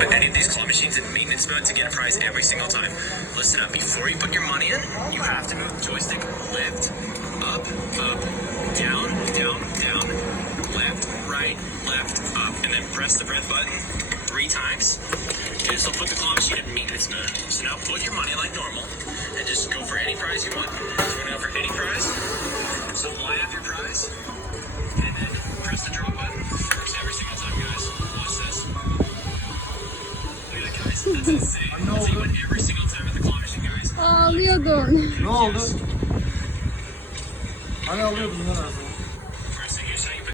But any of these claw machines in maintenance mode to get a prize every single time. Listen up, before you put your money in, you have to move the joystick left, up, down, down, down, left, right, left, up, and then press the red button 3 times. This will put the claw machine in maintenance mode. So now put your money like normal and just go for any prize you want. If you want to go for any prize, so line up your prize and then press the draw button. Works every single time, guys. Watch this. Look at that, guys. That's insane. That's how you win every single time at the claw machine, guys. Ağlıyordun. Ne oldu? Hani alıyordun lan aslında.